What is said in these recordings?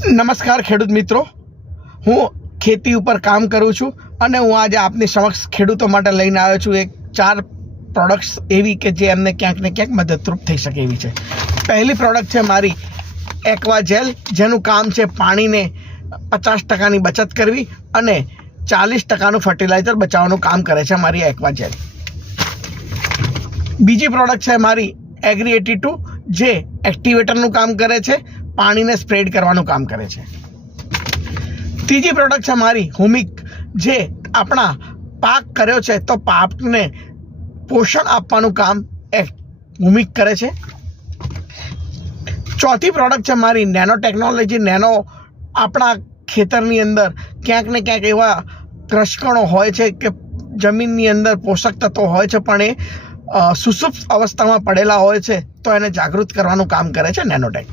નમસ્કાર ખેડૂત મિત્રો, હું ખેતી ઉપર કામ કરું છું અને હું આજે આપની સમક્ષ ખેડૂતો માટે લઈને આવ્યો છું એક 4 પ્રોડક્ટ્સ એવી કે જે એમને ક્યાંક ને ક્યાંક મદદરૂપ થઈ શકે એવી છે। પહેલી પ્રોડક્ટ છે મારી એક્વા જેલ, જેનું કામ છે પાણીને 50%ની બચત કરવી અને 40%નું ફર્ટિલાઇઝર બચાવવાનું કામ કરે છે મારી એક્વા જેલ। બીજી પ્રોડક્ટ છે મારી એગ્રી 82, જે એક્ટિવેટરનું કામ કરે છે, પાણીને સ્પ્રેડ કરવાનું કામ કરે છે। ત્રીજી પ્રોડક્ટ છે મારી હુમિક, જે આપણા પાક કર્યો છે તો પાકને પોષણ આપવાનું કામ હુમિક કરે છે। ચોથી પ્રોડક્ટ છે મારી નેનો ટેકનોલોજી। નેનો આપણા ખેતરની અંદર ક્યાંક ને ક્યાંક એવા કૃષકણો હોય છે કે જમીનની અંદર પોષક તત્વો હોય છે પણ એ સુસુપ્ત અવસ્થામાં પડેલા હોય છે, તો એને જાગૃત કરવાનું કામ કરે છે નેનોટેક।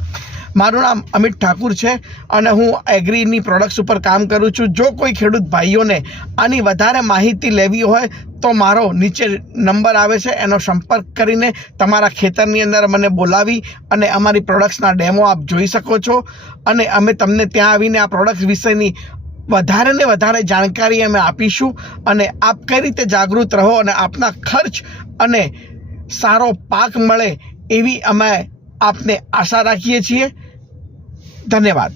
મારું નામ અમિત ઠાકુર છે અને હું એગ્રીની પ્રોડક્ટ્સ ઉપર કામ કરું છું। જો કોઈ ખેડૂત ભાઈઓને આની વધારે માહિતી લેવી હોય તો મારો નીચે નંબર આવે છે, એનો સંપર્ક કરીને તમારા ખેતરની અંદર મને બોલાવી અને અમારી પ્રોડક્ટ્સના ડેમો આપ જોઈ શકો છો અને અમે તમને ત્યાં આવીને આ પ્રોડક્ટ્સ વિશેની વધારે ને વધારે જાણકારી અમે આપીશું અને આપ કઈ રીતે જાગૃત રહો અને આપના ખર્ચ અને સારો પાક મળે એવી અમે આપને આશા રાખીએ છીએ। ધન્યવાદ।